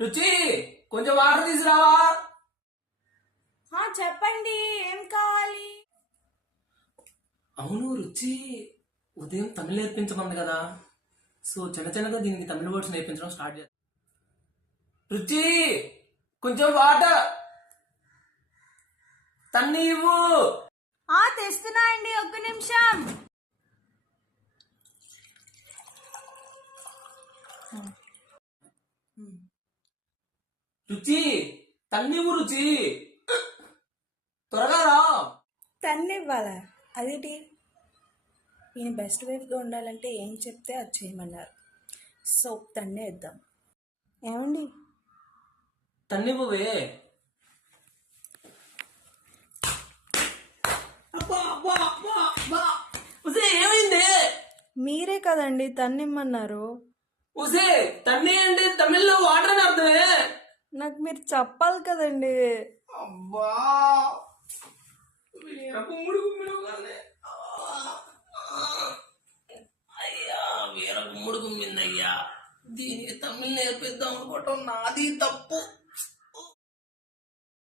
రుచి కొంచెం వాటర్ తీసుకురావా. చెప్పండి, ఏం కావాలి? అవును రుచి ఉదయం తమిళ నేర్పించమంది కదా, సో చిన్న చిన్నగా దీనికి తమిళ వర్డ్స్ నేర్పించడం స్టార్ట్ చేద్దాం. రుచి కొంచెం వాటర్ తన్ని ఇవ్వు. తెస్తున్నా అండి, ఒక్క నిమిషం. రుచి తన్నివ్వు రుచి, త్వరగా రా. తన్ను ఇవ్వాలా? అదేంటి? ఈయన బెస్ట్ వైఫ్గా ఉండాలంటే ఏం చెప్తే అది చేయమన్నారు. సో తన్నే ఇద్దాం. ఏమండి? తన్నివ్వవే. ఏమైంది? మీరే కదండి తన్నిమ్మన్నారు. ఉసే తన్ని అంటే తమిళ్లో వాటర్ అని అర్థమే. నాకు మీరు చెప్పాలి కదండి. అబ్బా వీరకుమ్ముడు కుమ్మిడు అయ్యా, వీరకుమ్ముడు కుమ్మిందయ్యా. దీనికి తమిళ్ నేర్పిద్దాం అనుకోవటం నాది తప్పు.